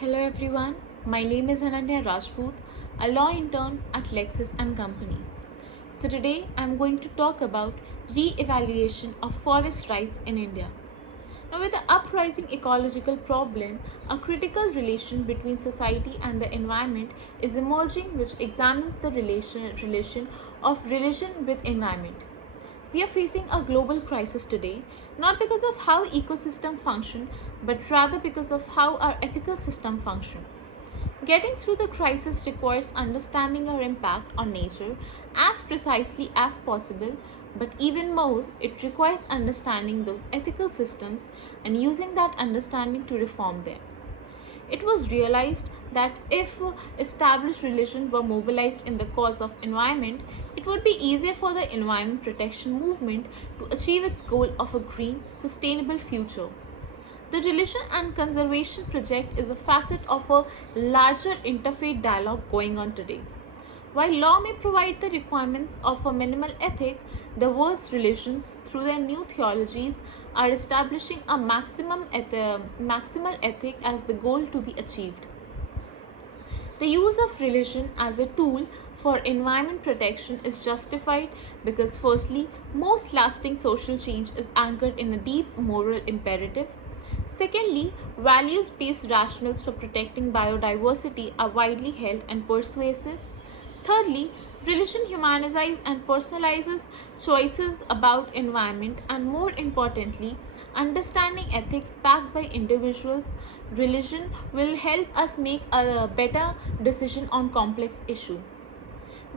Hello everyone, my name is Ananya Rajput, a law intern at Lexis and Company. So today I'm going to talk about re-evaluation of forest rights in India. Now with the uprising ecological problem, a critical relation between society and the environment is emerging which examines the relation of religion with environment. We are facing a global crisis today, not because of how ecosystems function, but rather because of how our ethical system function. Getting through the crisis requires understanding our impact on nature as precisely as possible, but even more, it requires understanding those ethical systems and using that understanding to reform them. It was realized that if established religion were mobilized in the cause of environment, it would be easier for the environment protection movement to achieve its goal of a green, sustainable future. The Religion and Conservation Project is a facet of a larger interfaith dialogue going on today. While law may provide the requirements of a minimal ethic, the world's religions, through their new theologies, are establishing a maximal ethic as the goal to be achieved. The use of religion as a tool for environment protection is justified because, firstly, most lasting social change is anchored in a deep moral imperative. Secondly, values based rationales for protecting biodiversity are widely held and persuasive. Thirdly, religion humanizes and personalizes choices about environment, and more importantly, understanding ethics backed by individuals. Religion will help us make a better decision on complex issue.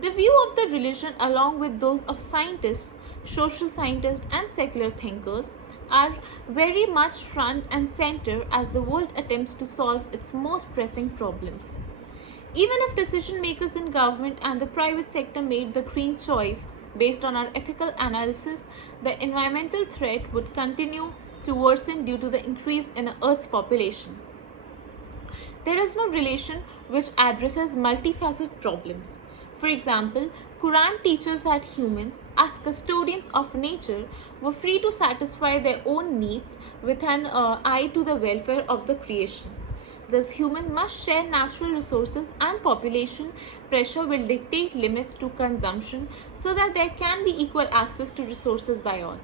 The view of the religion, along with those of scientists, social scientists, and secular thinkers, are very much front and center as the world attempts to solve its most pressing problems. Even if decision makers in government and the private sector made the green choice based on our ethical analysis, the environmental threat would continue to worsen due to the increase in Earth's population. There is no relation which addresses multifaceted problems. For example, Quran teaches that humans, as custodians of nature, were free to satisfy their own needs with an eye to the welfare of the creation. Thus, humans must share natural resources, and population pressure will dictate limits to consumption so that there can be equal access to resources by all.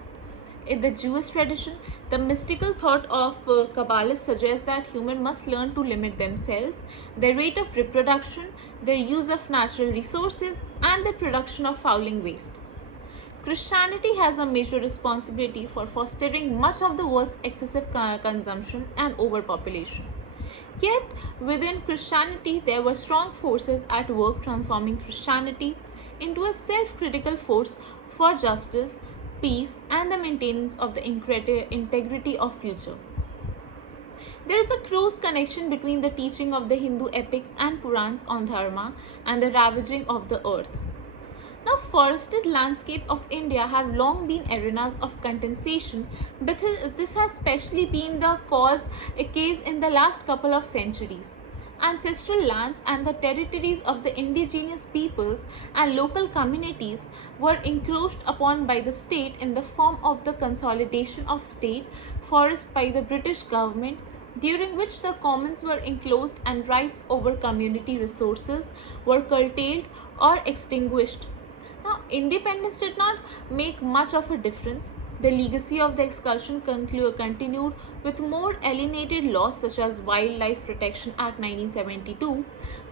In the Jewish tradition, the mystical thought of Kabbalists suggests that humans must learn to limit themselves, their rate of reproduction, their use of natural resources, and the production of fouling waste. Christianity has a major responsibility for fostering much of the world's excessive consumption and overpopulation. Yet, within Christianity, there were strong forces at work transforming Christianity into a self critical force for justice, peace, and the maintenance of the integrity of future. There is a close connection between the teaching of the Hindu epics and Purans on dharma and the ravaging of the earth. Now, forested landscape of India have long been arenas of contestation, but this has especially been the case in the last couple of centuries. Ancestral lands and the territories of the indigenous peoples and local communities were encroached upon by the state in the form of the consolidation of state forests by the British government, during which the commons were enclosed and rights over community resources were curtailed or extinguished. Now, independence did not make much of a difference. The legacy of the expulsion continued with more alienated laws such as Wildlife Protection Act 1972,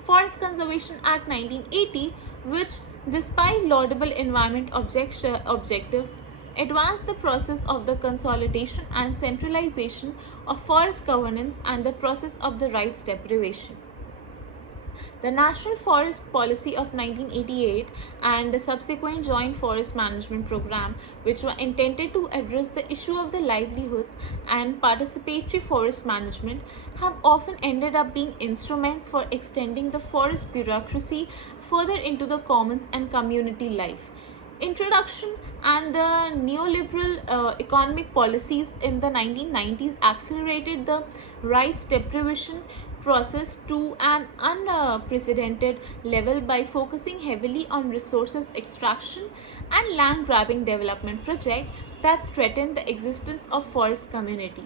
Forest Conservation Act 1980, which, despite laudable environment objectives, advanced the process of the consolidation and centralization of forest governance and the process of the rights deprivation. The National Forest Policy of 1988 and the subsequent Joint Forest Management Program, which were intended to address the issue of the livelihoods and participatory forest management, have often ended up being instruments for extending the forest bureaucracy further into the commons and community life. Introduction and the neoliberal economic policies in the 1990s accelerated the rights deprivation process to an unprecedented level by focusing heavily on resources extraction and land grabbing development projects that threaten the existence of forest community.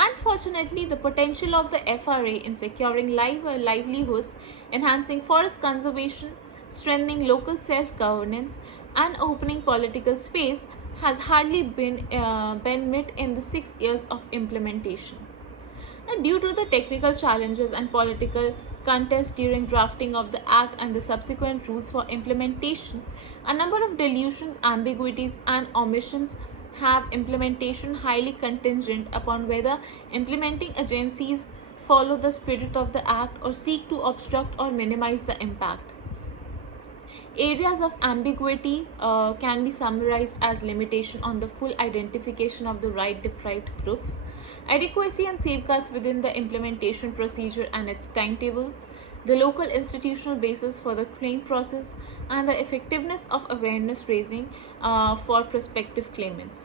Unfortunately, the potential of the FRA in securing livelihoods, enhancing forest conservation, strengthening local self governance, and opening political space has hardly been met in the 6 years of implementation. Now, due to the technical challenges and political contest during drafting of the Act and the subsequent rules for implementation, a number of delusions, ambiguities, and omissions have implementation highly contingent upon whether implementing agencies follow the spirit of the Act or seek to obstruct or minimize the impact. Areas of ambiguity can be summarized as limitation on the full identification of the right deprived groups, adequacy and safeguards within the implementation procedure and its timetable, the local institutional basis for the claim process, and the effectiveness of awareness raising for prospective claimants.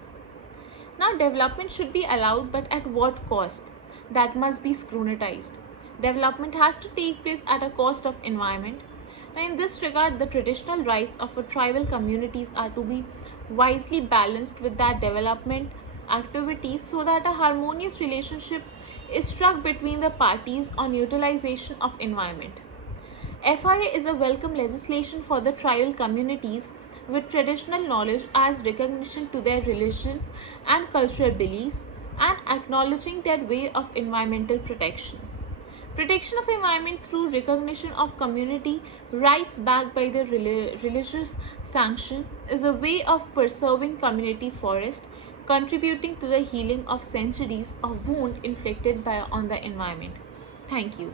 Now, development should be allowed, but at what cost? That must be scrutinized. Development has to take place at a cost of environment. Now, in this regard, the traditional rights of tribal communities are to be wisely balanced with that development activity so that a harmonious relationship is struck between the parties on utilization of environment. FRA is a welcome legislation for the tribal communities with traditional knowledge as recognition to their religion and cultural beliefs and acknowledging their way of environmental protection. Protection of environment through recognition of community rights backed by the religious sanction is a way of preserving community forest, contributing to the healing of centuries of wound inflicted on the environment. Thank you.